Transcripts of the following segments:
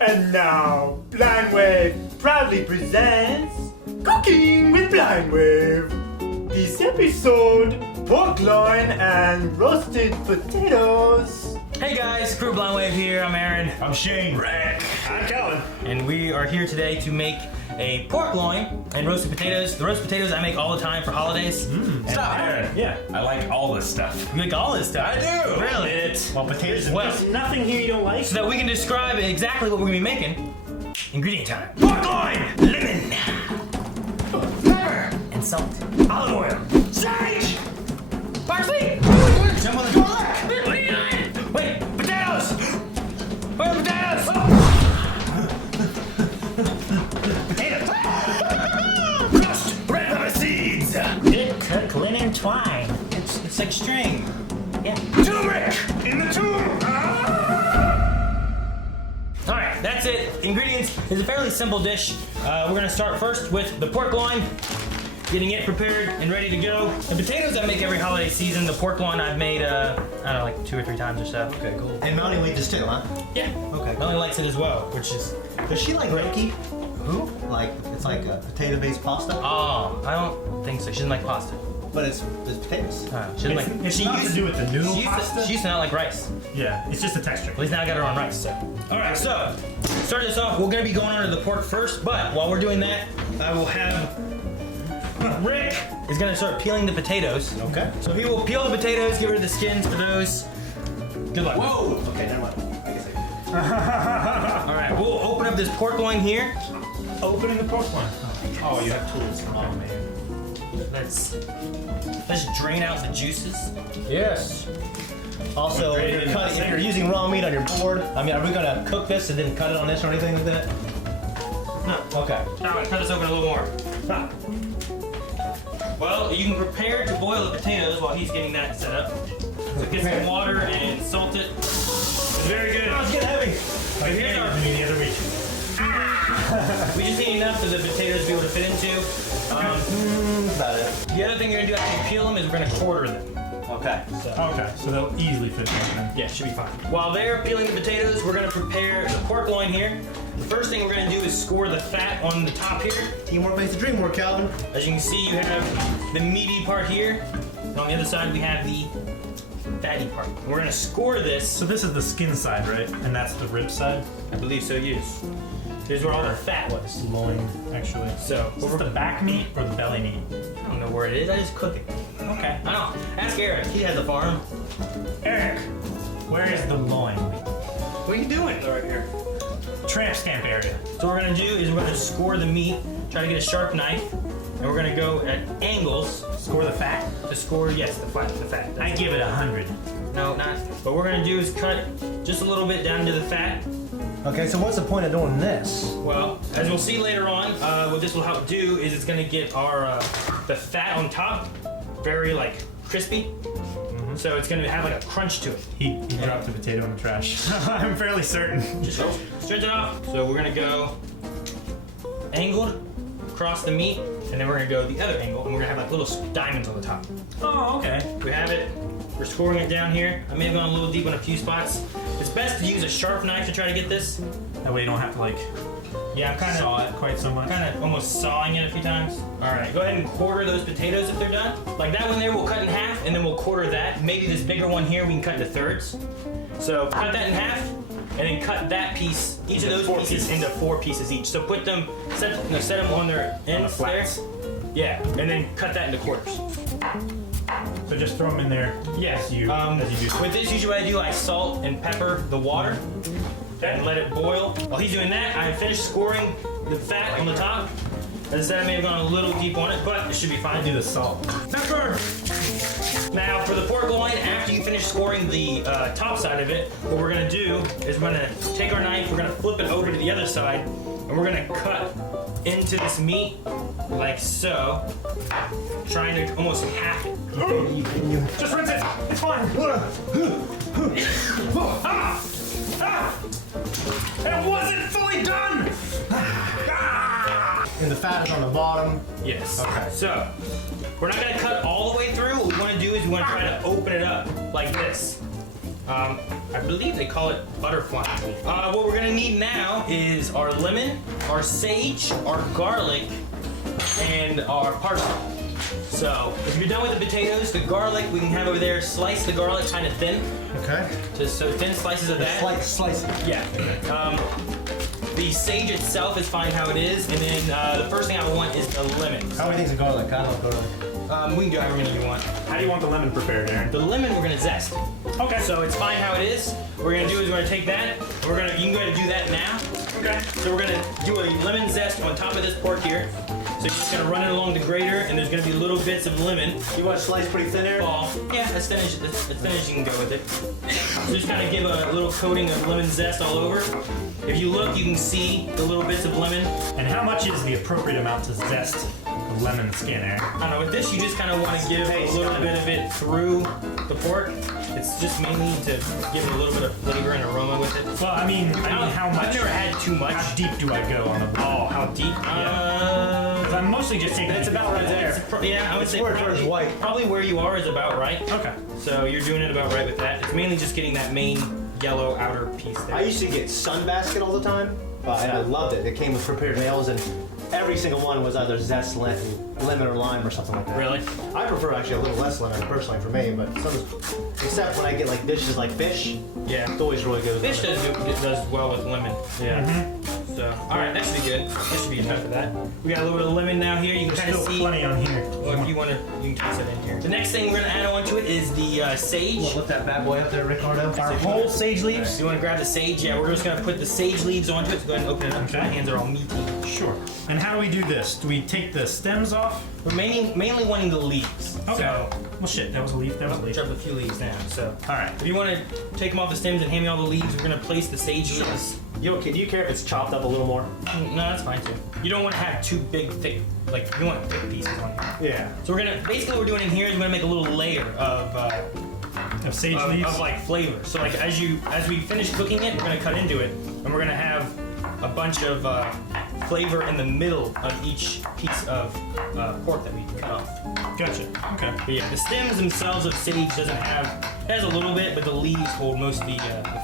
And now, Blind Wave proudly presents Cooking with Blind Wave. This episode, pork loin and roasted potatoes. Hey guys, Crew Blind Wave here. I'm Aaron. I'm Shane. Rick. I'm Kellen. And we are here today to make a pork loin and roasted potatoes. The roasted potatoes I make all the time for holidays. Stop, Aaron. Yeah. I like all this stuff. You make all this stuff? I do. Really? Well, potatoes. Well, There's nothing here you don't like. so that we can describe exactly what we're gonna be making. Ingredient time. Pork loin, lemon, pepper, and salt. Olive oil, sage, parsley. Jump on the garlic. What are you doing? Wait, potatoes. Where are the potatoes? Potatoes. Crushed red pepper seeds. Good cook linen twine. It's like string. Yeah. Turmeric in the tomb. All right, that's it. Ingredients is a fairly simple dish. We're gonna start first with the pork loin, getting it prepared and ready to go. The potatoes I make every holiday season. The pork loin I've made, I don't know, like 2 or 3 times or so. Okay, cool. And Melanie likes this too, huh? Yeah. Okay. Melanie likes it as well, which is Does she like gnocchi? who? Like, it's like a potato-based pasta, Oh, I don't think so. She doesn't like pasta. but it's potatoes. She doesn't like. It's she not used to do with the noodle she used pasta? she used to not like rice. Yeah, it's just a texture. At least now I got her on rice. So. All right, so start this off. We're gonna be going under the pork first, but while we're doing that, I will have Rick is gonna start peeling the potatoes. Okay. So he will peel the potatoes, get rid of the skins for those. Good luck. Whoa! Okay, never mind. I guess I All right, we'll open up this pork loin here. Opening the pork loin. Oh, you have tools. Oh man. Let's drain out the juices. Yes. Also, Great. if you're using raw meat on your board, I mean, are we gonna cook this and then cut it on this or anything like that? No. Okay. All right, cut this open a little more. Ah. Well, you can prepare to boil the potatoes while he's getting that set up. So get some water and salt it. It's very good. Oh, it's getting heavy. Like Here's you our- me the other week. We just need enough for the potatoes to be able to fit into. That's about it. The other thing you're gonna do after you peel them is we're gonna quarter them. Okay. So, Okay, so they'll easily fit in then. yeah, should be fine. While they're peeling the potatoes, we're gonna prepare the pork loin here. The first thing we're gonna do is score the fat on the top here. Teamwork makes the dream work, Calvin. As you can see, you have the meaty part here. And on the other side, we have the fatty part. And we're gonna score this. So this is the skin side, right? And that's the rib side? I believe so, yes. Here's where all the fat was. Loin, actually. So, Is this the back meat or the belly meat? I don't know where it is. I just cook it. Okay. I don't. Ask Eric. He has a farm. Eric, where is the loin? What are you doing right here? Tramp stamp area. So what we're gonna do is we're gonna score the meat, try to get a sharp knife, and we're gonna go at angles Score the fat. to score, yes, the fat. I give it 100. No, not. What we're gonna do is cut just a little bit down to the fat. Okay, so what's the point of doing this? Well, as we'll see later on, what this will help do is it's gonna get our the fat on top very like crispy. So it's gonna have like a crunch to it. He dropped the potato in the trash. I'm fairly certain. Just stretch it off. So we're gonna go angled across the meat, and then we're gonna go the other angle, and we're gonna have like little diamonds on the top. Oh, okay. We have it. We're scoring it down here. I may have gone a little deep on a few spots. It's best to use a sharp knife to try to get this. That way you don't have to like Yeah, I'm saw it quite so much. kind of almost sawing it a few times. All right, go ahead and quarter those potatoes if they're done. Like that one there, we'll cut in half, and then we'll quarter that. Maybe this bigger one here, we can cut into thirds. So cut that in half, and then cut that piece, each of those pieces into 4 pieces each. So put them, set them on their ends there. flats. Yeah, and then cut that into quarters. So just throw them in there as you do. With this, usually what I do, I salt and pepper the water and let it boil. While he's doing that, I finished scoring the fat on the top. As I said, I may have gone a little deep on it, but it should be fine. Do the salt. Pepper! Now, for the pork loin, after you finish scoring the top side of it, what we're gonna do is we're gonna take our knife, we're gonna flip it over to the other side, and we're gonna cut into this meat like so, trying to almost half it. Just rinse it. It's fine. Ah! Ah! It wasn't fully done. And the fat is on the bottom. Yes. Okay. So, we're not gonna cut all the way through. What we wanna do is we wanna try to open it up like this. I believe they call it butterfly. What we're gonna need now is our lemon, our sage, our garlic, and our parsley. So if you're done with the potatoes, the garlic we can have over there. Slice the garlic kind of thin, Okay. just so thin slices of that. Slice it. Yeah. The sage itself is fine how it is, and then the first thing I want is the lemon. How many things of garlic? I love garlic. We can do however many you want. How do you want the lemon prepared, Aaron? The lemon we're gonna zest. Okay. So it's fine how it is. What we're gonna do is we're gonna take that. You can go ahead and do that now. Okay. So we're gonna do a lemon zest on top of this pork here. So you're just gonna run it along the grater, and there's gonna be little bits of lemon You want to slice pretty thin there? fall. Yeah, as thin as you can go with it. So just kind of give a little coating of lemon zest all over. If you look, you can see the little bits of lemon. And how much is the appropriate amount to zest the lemon skin, Aaron? I don't know, with this you just kind of want to give a little bit of it through the pork. It's just mainly to give it a little bit of flavor and aroma with it. Well, I mean how much? I've never had too much. How deep do I go on the? Oh, how deep? Because I'm mostly just taking. It's about right there. Yeah, I would say where it turns white. probably where you are is about right. Okay. So you're doing it about right with that. It's mainly just getting that main yellow outer piece there. I used to get Sunbasket all the time, and I loved it. It came with prepared meals, and every single one was either zest, lemon, or lime, or something like that. Really? I prefer actually a little less lemon, personally, for me, but except when I get like dishes like fish, Yeah. it's always really good. Fish does well with lemon. Yeah. So, all right, that should be good. That should be enough of that. We got a little bit of lemon now here. You can There's kind of still see. plenty on here. Well, if you want to, you can toss it in here. The next thing we're gonna add on to it is the sage. Lift that bad boy up there, Ricardo. Our whole sage leaves. You want to grab the sage? Yeah, we're just gonna put the sage leaves onto it. So go ahead and open it up. Okay. My hands are all meaty. Sure. And how do we do this? Do we take the stems off? We're mainly wanting the leaves. Okay. So, Well, shit. That was a leaf. That was a I'll leaf. drop a few leaves down. So, All right. if you want to take them off the stems and hand me all the leaves, we're gonna place the sage leaves. Do you care if it's chopped up a little more? No, that's fine too. You don't want to have too big, thick, like you want thick pieces on here. Yeah. So we're gonna basically what we're doing in here is we're gonna make a little layer of Of sage leaves. of like flavor. So like as we finish cooking it, we're gonna cut into it, and we're gonna have a bunch of flavor in the middle of each piece of pork that we cut off. Gotcha. Okay. But yeah, the stems themselves of sage it has a little bit, but the leaves hold most of the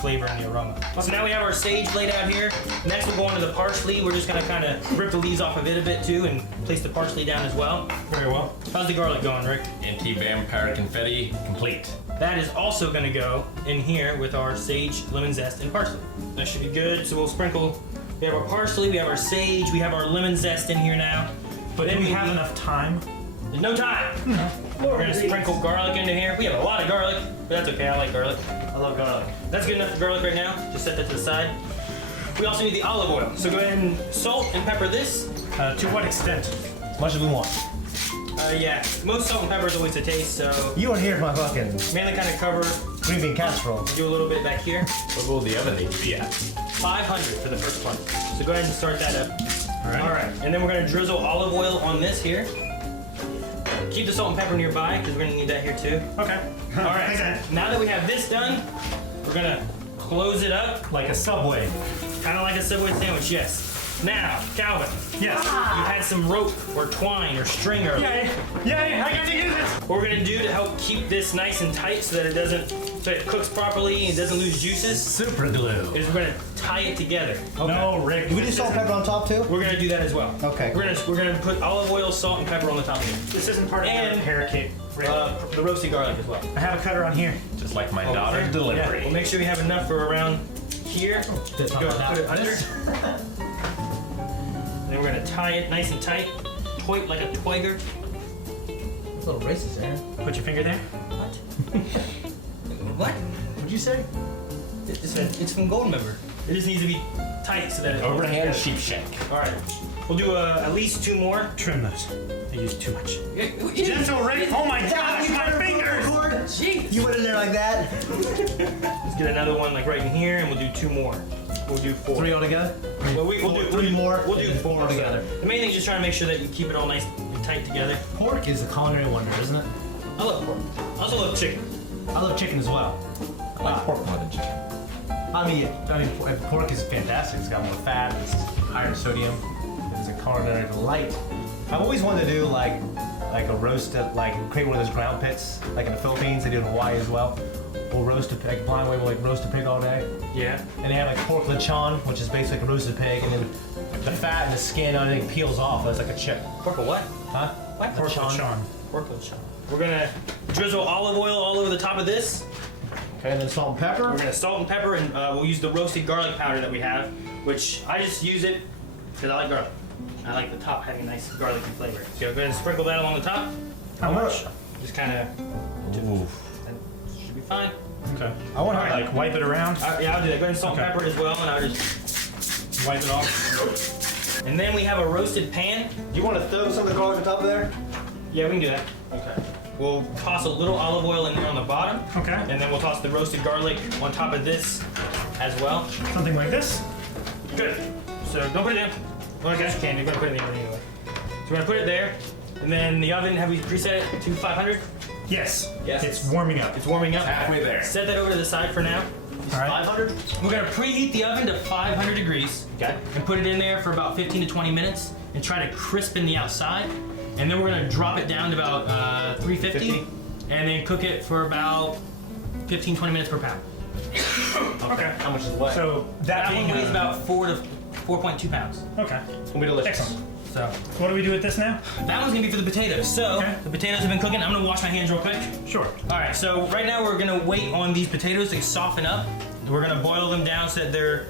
flavor and the aroma. So now we have our sage laid out here. Next we'll go on to the parsley. We're just gonna kind of rip the leaves off of it a bit too and place the parsley down as well. Very well. How's the garlic going, Rick? Anti-vampire confetti complete. That is also gonna go in here with our sage, lemon zest, and parsley. That should be good. So we'll sprinkle. We have our parsley, we have our sage, we have our lemon zest in here now. But then do we we have need- enough time? There's no time. We're gonna sprinkle garlic into here. We have a lot of garlic, but that's okay. I like garlic. I love garlic. That's good enough for garlic right now. Just set that to the side. We also need the olive oil. So go ahead and salt and pepper this. To what extent? As much as we want. Yeah, most salt and pepper is always a taste, so You and here's my fucking mainly kind of cover, green bean casserole. do a little bit back here. What will the oven need to be at? 500 for the first one. So go ahead and start that up. All right. All right, and then we're gonna drizzle olive oil on this here. Keep the salt and pepper nearby because we're gonna need that here too. Okay. All right, Okay. now that we have this done, we're gonna close it up, Like a Subway. kind of like a Subway sandwich, yes. Now, Calvin, Yes. you had some rope or twine or string earlier. Yay! Yay! I get to use it. What we're gonna do to help keep this nice and tight so that it cooks properly and doesn't lose juices Super glue. is we're gonna tie it together. No, Rick. Do we do salt and pepper on top too? We're gonna do that as well. Okay. We're gonna put olive oil, salt, and pepper on the top here. This isn't part of And- the carrot cake. Rick. The roasted garlic as well. I have a cutter on here. Just like my Over daughter's there? delivery. Yeah, we'll make sure we have enough for around here. Go put it under. Then we're gonna tie it nice and tight, toit like a twiger. A little racist, Aaron. Put your finger there. What? What'd you say? It's from Goldmember. It just needs to be tight so that it Overhand sheep shank. All right. We'll do at least 2 more. Trim those. I used too much. Gentle. Gentle, Rick. Oh my gosh, my fingers. Jeez. You went in there like that? Let's get another one like right in here, and we'll do 2 more. We'll do 4. 3 altogether? Well, we'll do 3 more. We'll do and then 4 together. The main thing is just trying to make sure that you keep it all nice and tight together. Pork is a culinary wonder, isn't it? I love pork. I also love chicken. I love chicken as well. I like pork more than chicken. I mean, pork is fantastic. It's got more fat. It's higher in sodium. It's a culinary delight. I've always wanted to do like a roasted, like create one of those ground pits, like in the Philippines. They do it in Hawaii as well. will roast a pig. Like Blind Way will like roast a pig all day. Yeah. And they have like pork lechon, which is basically like a roasted pig, and then the fat and the skin on it peels off as like a chip. Pork what? Huh? What? Pork lechon. Pork lechon. We're gonna drizzle olive oil all over the top of this. Okay, and then salt and pepper. We're gonna salt and pepper, and we'll use the roasted garlic powder that we have, which I just use it because I like garlic. I like the top having a nice garlicky flavor. So go ahead and sprinkle that along the top. How much? Just kind of. Should be fine. Okay. I want to like wipe it around. Yeah, I'll do that. Go ahead and salt and pepper it as well, and I'll just wipe it off. And then we have a roasted pan. Do you want to throw some of the garlic on top of there? Yeah, we can do that. Okay. We'll toss a little olive oil in there on the bottom. Okay. And then we'll toss the roasted garlic on top of this as well. Something like this. Good. So don't put it in. Well, I guess you can. You're gonna put it in the oven anyway. So we're gonna put it there, and then the oven. Have we preset it to 500? Yes. Yes. It's warming up. It's warming up. Halfway there. Set that over to the side for now. All right. 500? We're gonna preheat the oven to 500 degrees. Okay. And put it in there for about 15 to 20 minutes, and try to crispen the outside. And then we're gonna drop it down to about 350, and then cook it for about 15-20 minutes per pound. Okay. How much is what? So That that being one weighs about 4 to 4.2 pounds. Okay. It's gonna be delicious. Excellent. So What do we do with this now? that one's gonna be for the potatoes. So Okay. the potatoes have been cooking. I'm gonna wash my hands real quick. Sure. All right, so right now we're gonna wait on these potatoes to soften up. We're gonna boil them down so that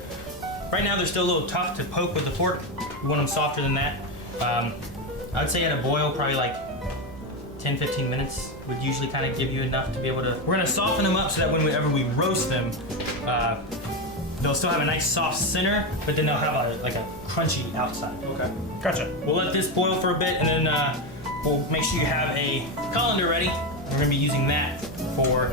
right now they're still a little tough to poke with the fork. We want them softer than that. I'd say at a boil, probably like 10-15 minutes would usually kind of give you enough to be able to. We're gonna soften them up so that whenever we roast them, they'll still have a nice soft center, but then they'll have a crunchy outside. Okay. Gotcha. We'll let this boil for a bit, and then we'll make sure you have a colander ready. We're gonna be using that for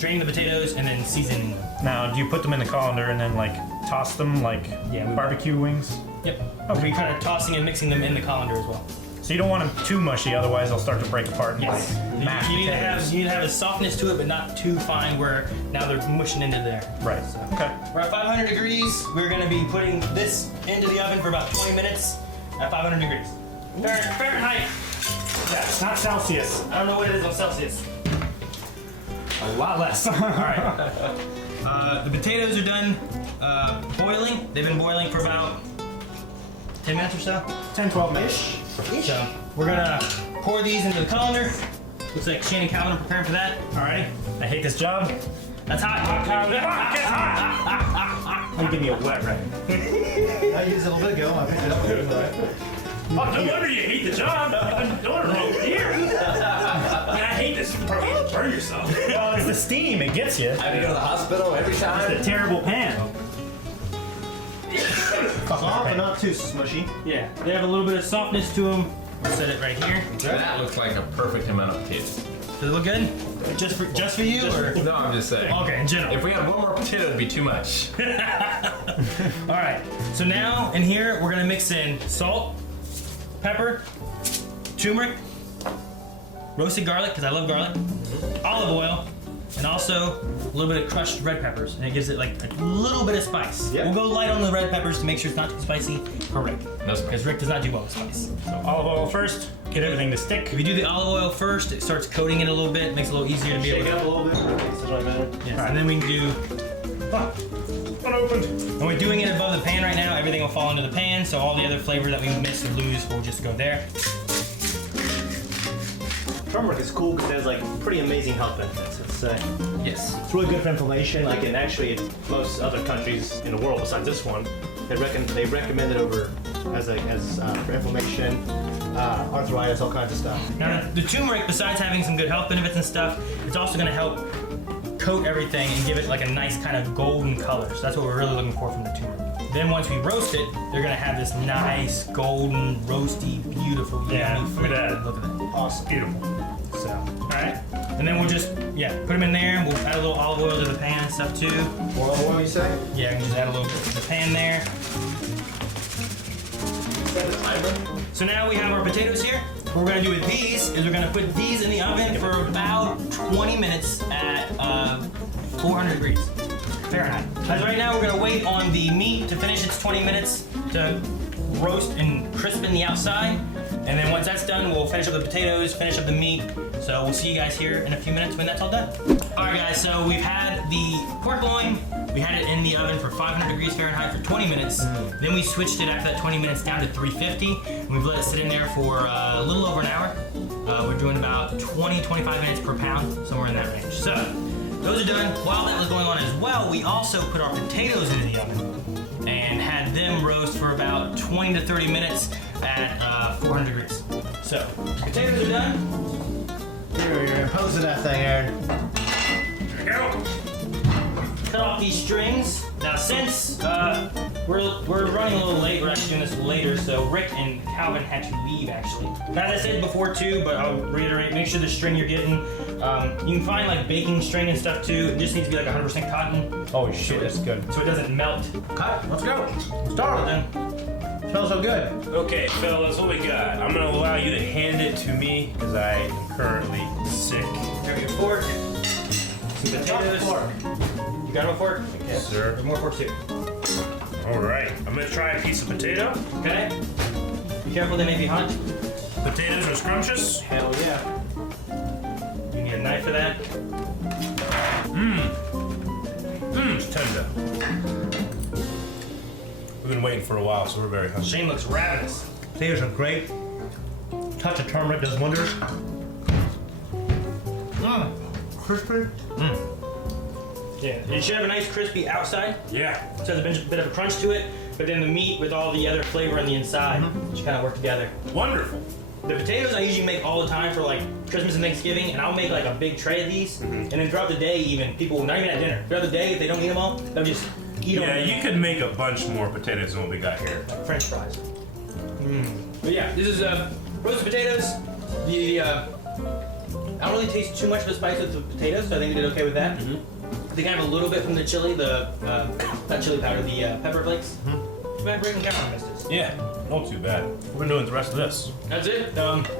draining the potatoes and then seasoning them. Now, do you put them in the colander and then like toss them like Yeah, we- barbecue wings? Yep. Okay. We're kind of tossing and mixing them in the colander as well. So you don't want them too mushy, otherwise they'll start to break apart. Yes. Like mashed You need potatoes. to have a softness to it, but not too fine where now they're mushing into there. Right. Okay. We're at 500 degrees. We're gonna be putting this into the oven for about 20 minutes at 500 degrees. Fahrenheit. Yeah, it's not Celsius. I don't know what it is on Celsius. A lot less. All right. The potatoes are done boiling. They've been boiling for about 10 minutes or so. 10-12 minutes. So we're gonna pour these into the colander. Looks like Shane and Calvin are preparing for that. All right. I hate this job. That's hot. Don't give me a wet rag. I used it a little bit ago. I picked it up. Oh, no wonder you hate the job. I'm doing it wrong here. I mean, I hate this. Burn yourself. Well, it's the steam. It gets you. I have to go to the hospital every time. It's a terrible pan. Soft but not too smushy. Yeah, they have a little bit of softness to them. We'll set it right here. That looks like a perfect amount of potatoes. Does it look good? Just for you, or? No, I'm just saying. Okay, in general. If we had one more potato, it'd be too much. All right. So now in here we're gonna mix in salt, pepper, turmeric, roasted garlic because I love garlic, olive oil, and also a little bit of crushed red peppers, and it gives it like a little bit of spice. Yeah. We'll go light on the red peppers to make sure it's not too spicy for Rick, No spice. because Rick does not do well with spice. So Olive oil first. Get everything to stick. if you do the olive oil first, it starts coating it a little bit, makes it a little easier to be Shake able it to. up a little bit. It's right better. Yes, and then we can do. Unopened. When we're doing it above the pan right now, everything will fall into the pan, so all the other flavor that we miss or lose will just go there. Turmeric is cool because it has like pretty amazing health benefits. Yes. It's really good for inflammation. Like in actually in most other countries in the world besides this one, they recommend it over as for inflammation, arthritis, all kinds of stuff. Now, the turmeric, besides having some good health benefits and stuff, it's also going to help coat everything and give it like a nice kind of golden color. So that's what we're really looking for from the turmeric. Then once we roast it, they're going to have this nice, golden, roasty, beautiful, Yeah, yummy look at flavor. that. Look at that. Awesome. Beautiful. So, all right. And then we'll just, put them in there. We'll add a little olive oil to the pan and stuff too. More oil, you say? Yeah, we can just add a little bit to the pan there. Set the timer. So now we have our potatoes here. What we're gonna do with these is we're gonna put these in the oven for about 20 minutes at 400 degrees Fahrenheit. As right now, we're gonna wait on the meat to finish its 20 minutes to roast and crisp in the outside. And then once that's done, we'll finish up the potatoes, finish up the meat. So we'll see you guys here in a few minutes when that's all done. All right, guys, so we've had the pork loin. We had it in the oven for 500 degrees Fahrenheit for 20 minutes. Then we switched it after that 20 minutes down to 350. And we've let it sit in there for a little over an hour. We're doing about 20-25 minutes per pound, somewhere in that range. So those are done. While that was going on as well, we also put our potatoes into the oven and had them roast for about 20 to 30 minutes at 400 degrees. So potatoes are done. You're imposing that thing, Aaron. There we go. Cut off these strings. Now since we're running a little late, we're actually doing this later, so Rick and Calvin had to leave actually. Now, as I said before too, but I'll reiterate, make sure the string you're getting, you can find like baking string and stuff too. It just needs to be like 100% cotton. Oh shit, that's good. So it doesn't melt. Cut. Let's go. Start. Then, Smells so good. Okay, fellas, what we got? I'm gonna allow you to hand it to me because I am currently sick. grab your fork, some potatoes. You got a fork? Yes, sir. There's more forks here. All right, I'm gonna try a piece of potato. Okay? Be careful, they may be hot. Potatoes are scrumptious. Hell yeah. You need a knife for that. It's tender. We've been waiting for a while, so we're very hungry. Shane looks ravenous. Potatoes are great. Touch of turmeric does wonders. Crispy. Yeah, it should have a nice crispy outside. Yeah. So there's a bit of a crunch to it, but then the meat with all the other flavor on the inside should kind of work together. Wonderful. The potatoes I usually make all the time for like Christmas and Thanksgiving, and I'll make like a big tray of these, and then throughout the day even, people, not even at dinner, throughout the day, if they don't eat them all, they'll just eat them. Yeah, you could make a bunch more potatoes than what we got here. Like French fries. But yeah, this is roasted potatoes. I don't really taste too much of the spice with the potatoes, so I think we did okay with that. I think I have a little bit from the chili, not chili powder, the pepper flakes. Too bad Rick and Cameron missed this. Yeah, not too bad. We've been doing the rest of this. That's it. Like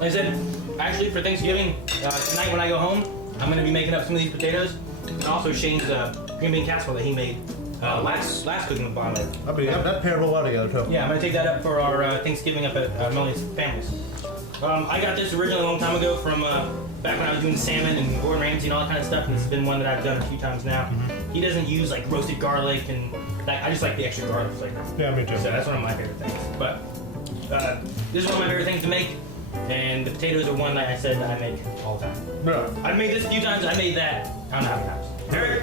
I said, actually for Thanksgiving, tonight when I go home, I'm gonna be making up some of these potatoes, and also Shane's green bean casserole that he made last cooking with Bonnet. That paired real well together too. Yeah, I'm gonna take that up for our Thanksgiving up at Melanie's family's. I got this originally a long time ago from back when I was doing salmon and Gordon Ramsay and all that kind of stuff. And this has been one that I've done a few times now. He doesn't use like roasted garlic and like, I just like the extra garlic flavor. Yeah, me too. So that's one of my favorite things. But this is one of my favorite things to make. And the potatoes are one that I said that I make all the time. Yeah. I've made this a few times. I made that I don't know how many times.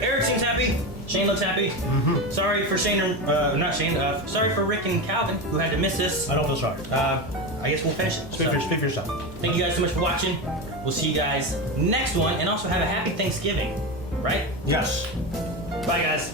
Eric seems happy. Shane looks happy. Sorry for Shane, not Shane. Sorry for Rick and Calvin who had to miss this. I don't feel sorry. I guess we'll finish it. Speak for yourself. Thank you guys so much for watching. We'll see you guys next one, and also have a happy Thanksgiving, right? Yes. Bye, guys.